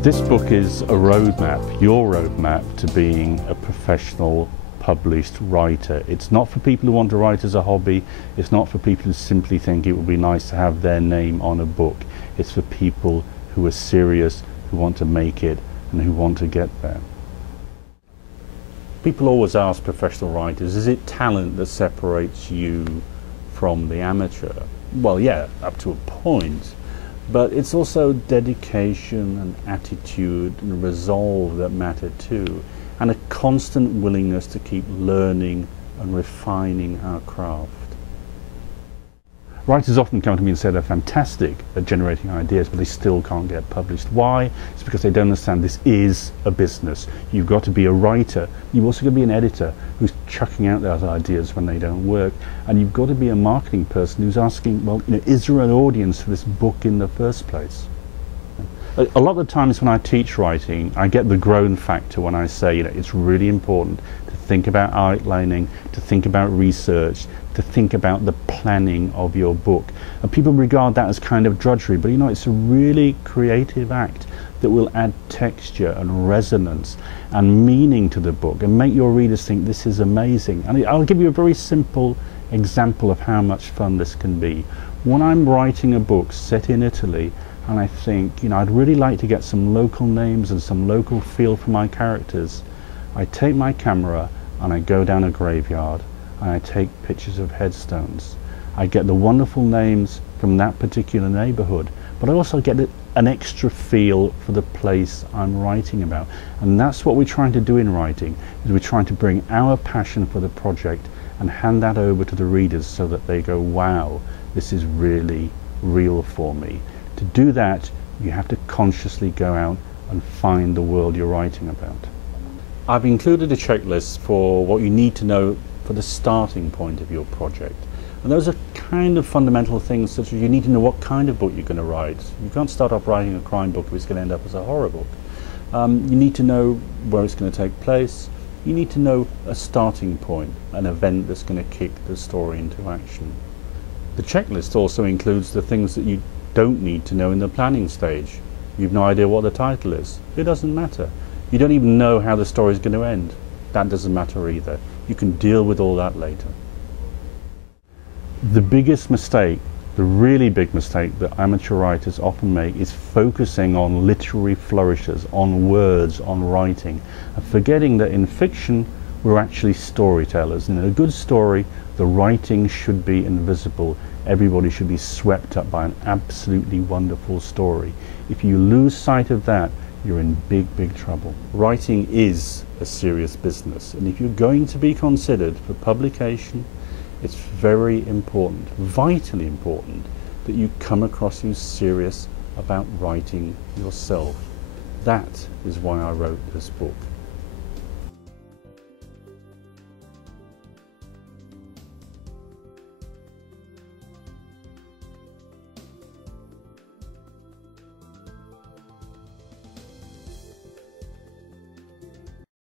This book is a roadmap, your roadmap to being a professional published writer. It's not for people who want to write as a hobby. It's not for people who simply think it would be nice to have their name on a book. It's for people who are serious, who want to make it and who want to get there. People always ask professional writers, is it talent that separates you from the amateur? Well, yeah, up to a point. But it's also dedication and attitude and resolve that matter too, and a constant willingness to keep learning and refining our craft. Writers often come to me and say they're fantastic at generating ideas, but they still can't get published. Why? It's because they don't understand this is a business. You've got to be a writer. You've also got to be an editor who's chucking out those ideas when they don't work. And you've got to be a marketing person who's asking, well, is there an audience for this book in the first place? A lot of the times when I teach writing, I get the groan factor when I say, it's really important to think about outlining, to think about research, to think about the planning of your book. And people regard that as kind of drudgery, but it's a really creative act that will add texture and resonance and meaning to the book and make your readers think this is amazing. And I'll give you a very simple example of how much fun this can be. When I'm writing a book set in Italy, and I think, I'd really like to get some local names and some local feel for my characters, I take my camera and I go down a graveyard and I take pictures of headstones. I get the wonderful names from that particular neighborhood, but I also get an extra feel for the place I'm writing about. And that's what we're trying to do in writing, is we're trying to bring our passion for the project and hand that over to the readers so that they go, wow, this is really real for me. To do that, you have to consciously go out and find the world you're writing about. I've included a checklist for what you need to know for the starting point of your project. And those are kind of fundamental things, such as you need to know what kind of book you're going to write. You can't start off writing a crime book if it's going to end up as a horror book. You need to know where it's going to take place. You need to know a starting point, an event that's going to kick the story into action. The checklist also includes the things that you don't need to know in the planning stage. You've no idea what the title is. It doesn't matter. You don't even know how the story is going to end. That doesn't matter either. You can deal with all that later. The biggest mistake, the really big mistake that amateur writers often make is focusing on literary flourishes, on words, on writing, and forgetting that in fiction we're actually storytellers. In a good story, the writing should be invisible. Everybody should be swept up by an absolutely wonderful story. If you lose sight of that, you're in big, big trouble. Writing is a serious business, and if you're going to be considered for publication, it's very important, vitally important, that you come across who's serious about writing yourself. That is why I wrote this book.